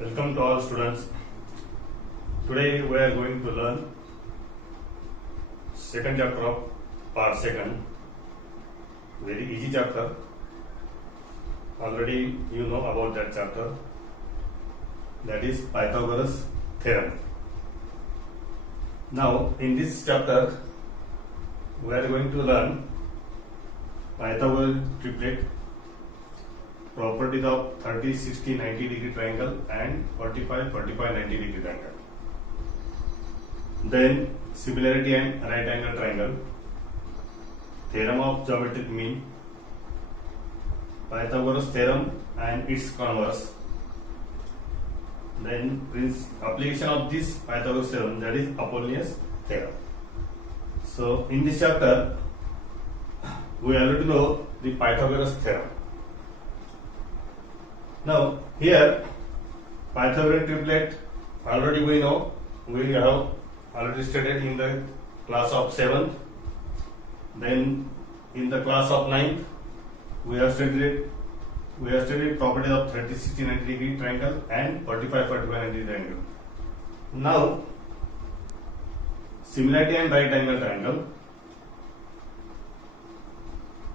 Welcome to all students. Today we are going to learn second chapter of part second. Very easy chapter. Already you know about that chapter. That is Pythagoras theorem. Now in this chapter we are going to learn Pythagoras triplet, properties of 30, 60, 90 degree triangle and 45, 45, 90 degree triangle. Then similarity and right angle triangle, theorem of geometric mean, Pythagoras theorem and its converse. Then application of this Pythagoras theorem, that is Apollonius theorem. So in this chapter we already know the Pythagoras theorem. Now here Pythagorean triplet already we know, we have already studied in the class of 7th. Then in the class of 9th we have studied properties of 30, 60, 90 degree triangle and 45, 45, 90 degree triangle. Now similarity and right angle triangle.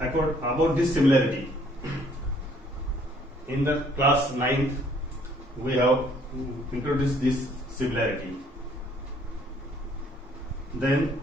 About this similarity, in the class 9th we have introduced this similarity. Then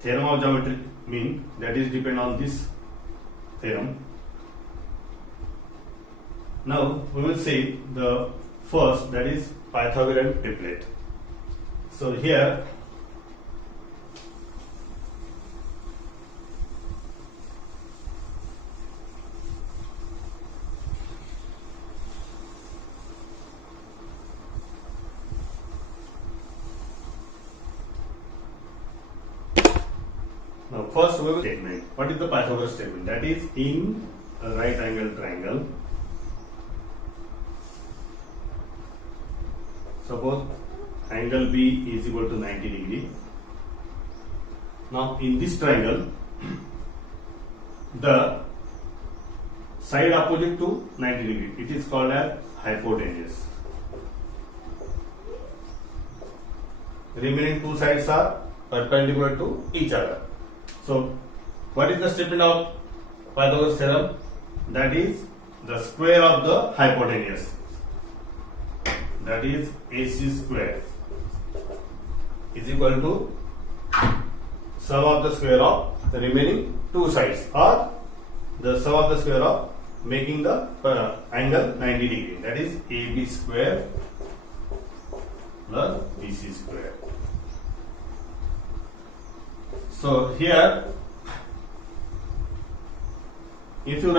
theorem of geometric mean, that is depend on this theorem. Now we will see the first, that is Pythagorean triplet. So here first we will statement. What is the Pythagoras statement? That is, in a right angle triangle, suppose angle B is equal to 90 degree. Now in this triangle, the side opposite to 90 degree, it is called as hypotenuse. Remaining two sides are perpendicular to each other. So, what is the statement of Pythagoras theorem? That is the square of the hypotenuse. That is AC square is equal to sum of the square of the remaining two sides, or the sum of the square of making the angle 90 degree. That is AB square plus BC square. So here, if you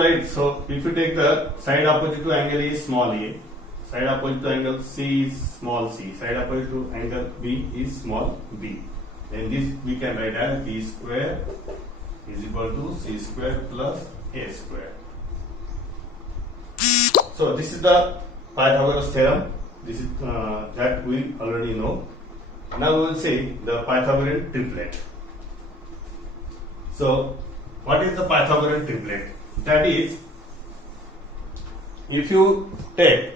take the side opposite to angle A is small a, side opposite to angle C is small c, side opposite to angle B is small b, then this we can write as B square is equal to C square plus A square. So this is the Pythagoras theorem. This is that we already know. Now we will see the Pythagorean triplet. So, what is the Pythagorean triplet? That is, if you take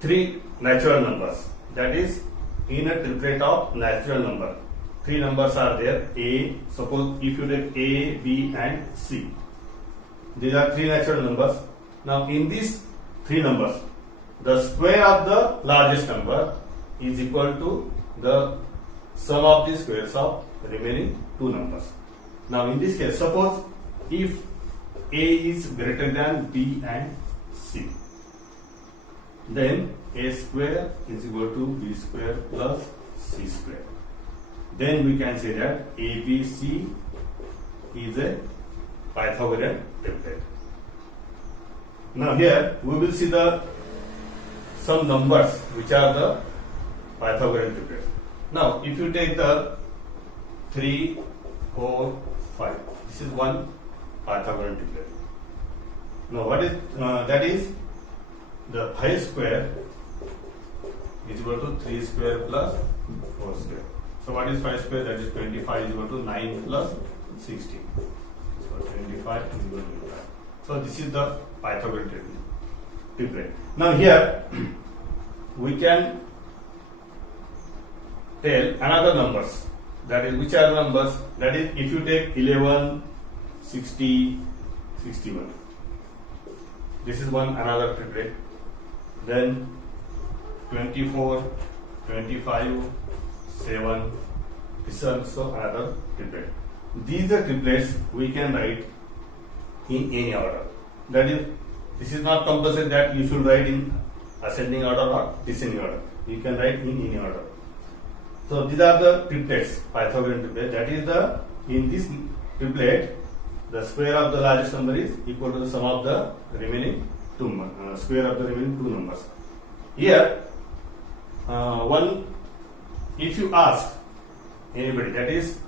three natural numbers, that is, in a triplet of natural number, three numbers are there. Suppose if you take A, B and C. These are three natural numbers. Now, in these three numbers, the square of the largest number is equal to the sum of the squares of remaining two numbers. Now in this case, suppose if A is greater than B and C, then A square is equal to B square plus C square. Then we can say that ABC is a Pythagorean triplet. Now here we will see some numbers which are the Pythagorean triplets. Now if you take the 3, 4, 5. This is one Pythagorean triplet. Now what is that is the 5 square is equal to 3 square plus 4 square. So what is 5 square? That is 25 is equal to 9 plus 16. So 25 is equal to 25. So this is the Pythagorean triplet. triplet. Now here we can tell another numbers. That is, which are numbers? That is, if you take 11, 60, 61. This is one another triplet. Then 24, 25, 7. This is also another triplet. These are triplets we can write in any order. That is, this is not compulsory that you should write in ascending order or descending order. You can write in any order. So these are the triplets, Pythagorean triplet. That is, in this triplet, the square of the largest number is equal to the sum of the remaining square of the remaining two numbers. Here, if you ask anybody, that is,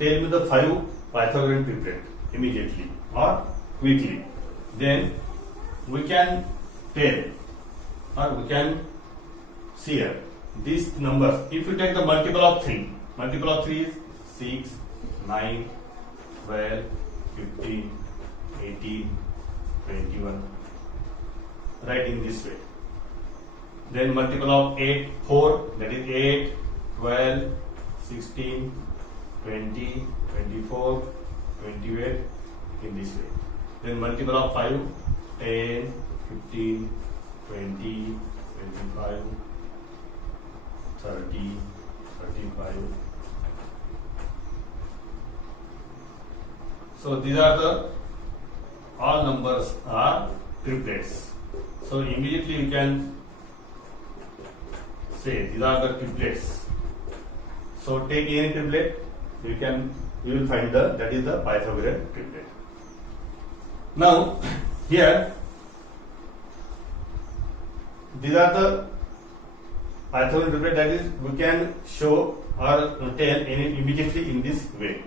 tell me the 5 Pythagorean triplet immediately or quickly, then we can tell or we can see here these numbers. If you take the multiple of 3 is 6, 9, 12, 15, 18, 21. Write in this way. Then multiple of 8, 4, that is 8, 12, 16, 20, 24, 28 in this way. Then multiple of 5, 10, 15, 20, 25, 30, 35. So these are the all numbers are triplets. So immediately you can say these are the triplets. So take any triplet, you will find that is the Pythagorean triplet. Now here these are the Pythagorean triplet, that is, we can show or tell immediately in this way.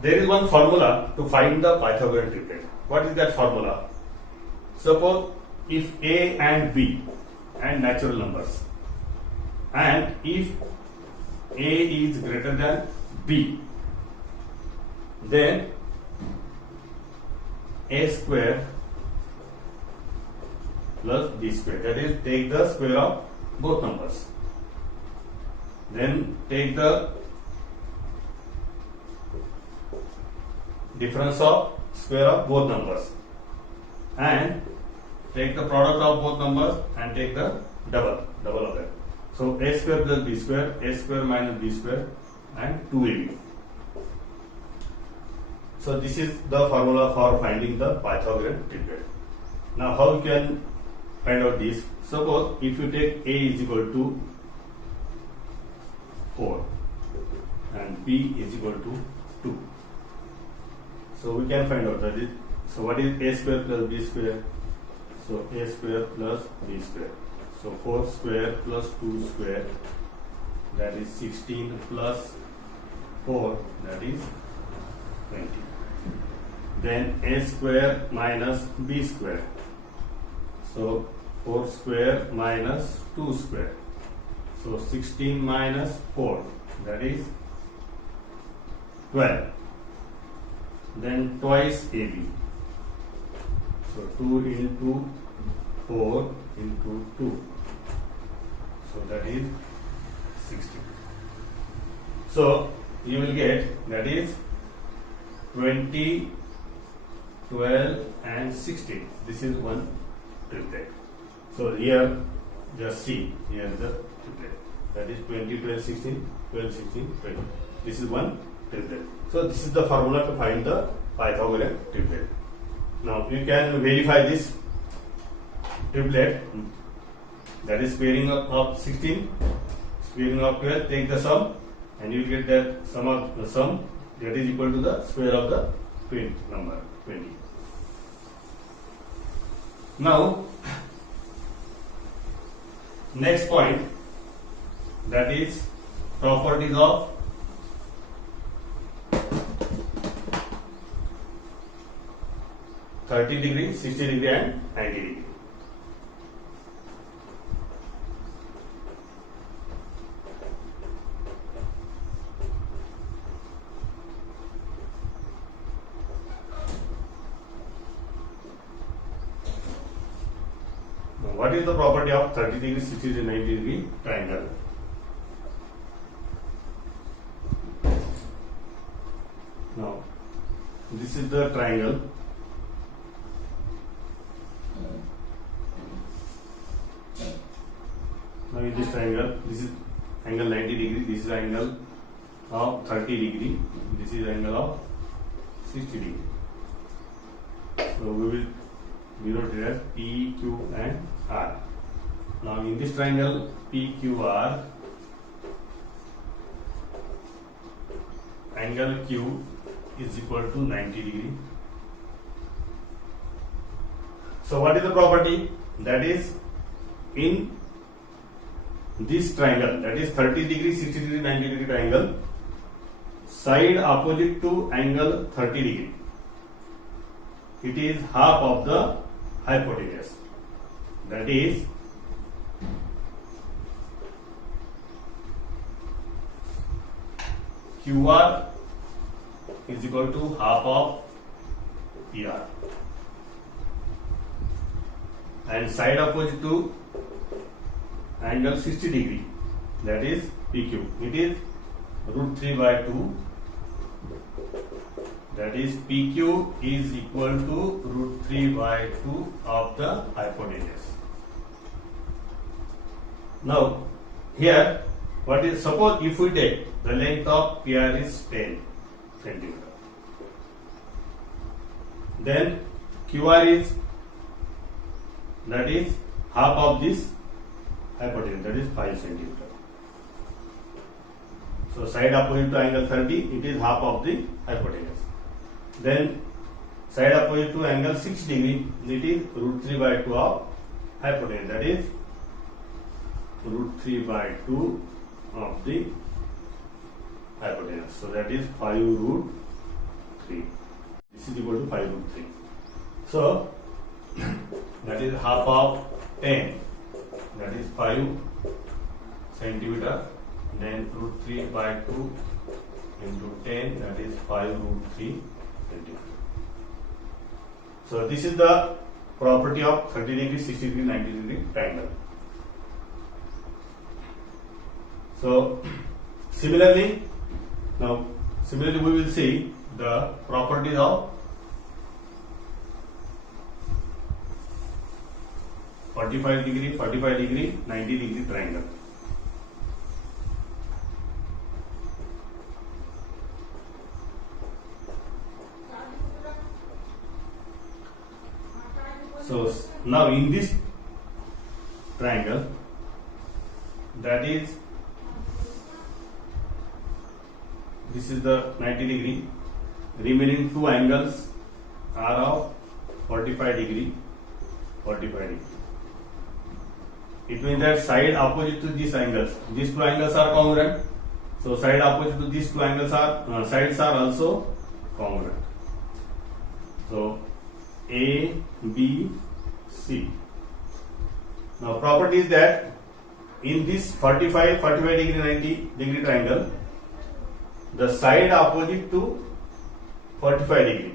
There is one formula to find the Pythagorean triplet. What is that formula? Suppose if A and B and natural numbers, and if A is greater than B, then A square plus B square, that is, take the square of both numbers, then take the difference of square of both numbers, and take the product of both numbers and take the double of that. So A square plus B square, A square minus B square, and 2AB. So this is the formula for finding the Pythagorean triplet. Now how you can find out this? Suppose if you take A is equal to 4 and B is equal to 2. So we can find out that is, so what is A square plus B square? So A square plus B square. So 4 square plus 2 square, that is 16 plus 4, that is 20. Then A square minus B square. So 4 square minus 2 square. So 16 minus 4, that is 12. Then twice AB. So 2 into 4 into 2. So that is 60. So you will get, that is 20, 12 and 16. This is one triplet. So here just see, here is the triplet. That is 20, 12, 16, 12, 16, 20. This is one triplet. So this is the formula to find the Pythagorean triplet. Now you can verify this triplet, that is squaring of 16, squaring of 12, take the sum, and you will get that sum of the sum, that is equal to the square of the twin number 20. Now next point, that is properties of (30°, 60° and 90°. what is the property of 30 degree, 60 degree, 90 degree triangle? Now, this is the triangle. Now, in this triangle, this is angle 90 degree, this is angle of 30 degree, this is angle of 60 degree. So, we will denote it as P, Q and R. Now, in this triangle PQR, angle Q is equal to 90 degree. So, what is the property? That is, in this triangle, that is 30 degree, 60 degree, 90 degree triangle, side opposite to angle 30 degree, it is half of the hypotenuse. That is, QR is equal to half of PR, and side opposite to angle 60 degree, that is PQ, it is root 3 by 2, that is PQ is equal to root 3 by 2 of the hypotenuse. Now, here, what is, suppose if we take the length of PR is 10 centimeter, then QR is, that is half of this hypotenuse, that is 5 centimeter. So, side opposite to angle 30, it is half of the hypotenuse. Then, side opposite to angle 60 degree, it is root 3 by 2 of hypotenuse, that is root 3 by 2 of the hypotenuse. So, that is 5 root 3. This is equal to 5 root 3. So, that is half of 10, that is 5 centimeter, then root 3 by 2 into 10, that is 5 root 3 centimeter. So, this is the property of 30 degree, 60 degree, 90 degree triangle. So, similarly we will see the properties of 45 degree, 45 degree, 90 degree triangle. So, now in this triangle, that is, this is the 90 degree, remaining two angles are of 45 degree, 45 degree. It means that side opposite to these angles, these two angles are congruent. So, side opposite to these two angles are, sides are also congruent. So, A, B, C. Now, property is that in this 45 degree, 90 degree triangle, the side opposite to 45 degree,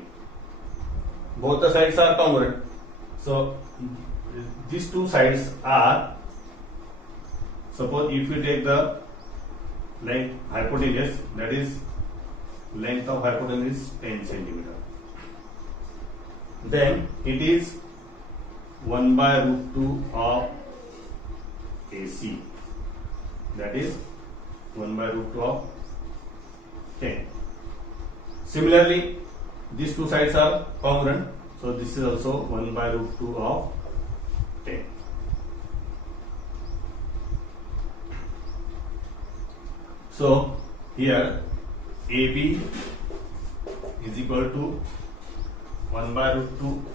both the sides are congruent. So, these two sides are, suppose if you take the length hypotenuse, that is length of hypotenuse is 10 centimeter, then it is 1 by root 2 of AC, that is 1 by root 2 of 10. Similarly, these two sides are congruent, so this is also 1 by root 2 of 10. So, here AB is equal to 1 by root 2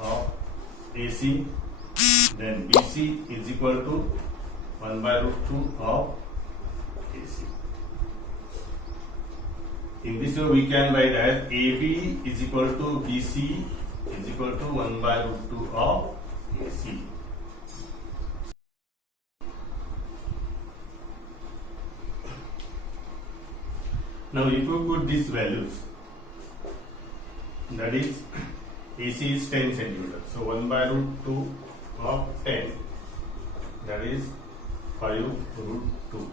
of AC, then BC is equal to 1 by root 2 of AC. In this way, we can write as AB is equal to BC is equal to 1 by root 2 of AC. Now, if you put these values, that is AC is 10 centimeter. So, 1 by root 2 of 10, that is 5 root 2.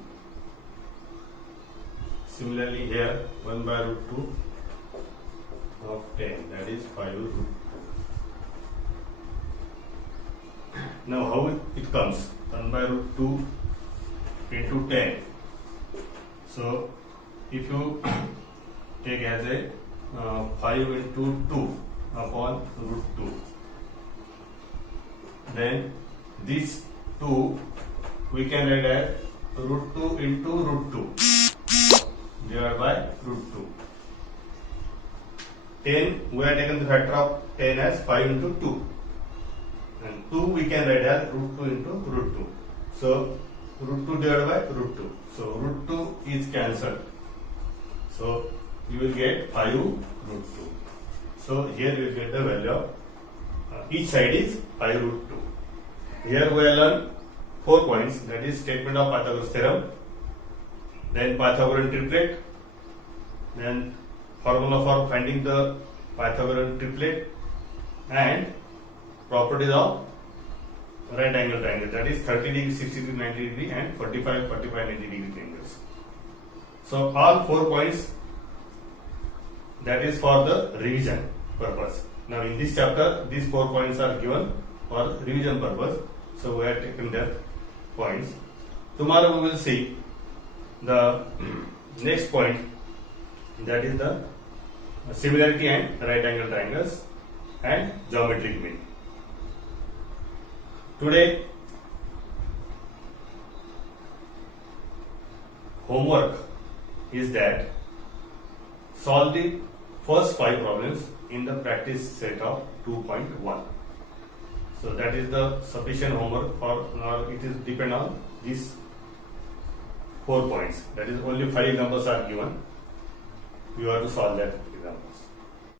Similarly here 1 by root 2 of 10, that is 5 root 2. Now how it comes? 1 by root 2 into 10. So if you take as a 5 into 2 upon root 2, then this 2 we can write as root 2 into root 2 divided by root 2. 10, we have taken the factor of 10 as 5 into 2, and 2 we can write as root 2 into root 2. So root 2 divided by root 2. So root 2 is cancelled. So you will get 5 root 2. So here we will get the value of each side is 5 root 2. Here we have learned 4 points, that is statement of Pythagoras theorem, then Pythagorean triplet, then formula for finding the Pythagorean triplet, and properties of right angle triangle, that is 30 degree, 60 degree, 90 degree, and 45, 45, 90 degree triangles. So all 4 points, that is for the revision purpose. Now in this chapter these 4 points are given for revision purpose, so we have taken that points. Tomorrow we will see the next point, that is the similarity and right angle triangles and geometric mean. Today homework is that solve the first 5 problems in the practice set of 2.1. So that is the sufficient homework for now. It is depend on these 4 points. That is only 5 examples are given. You have to solve that examples.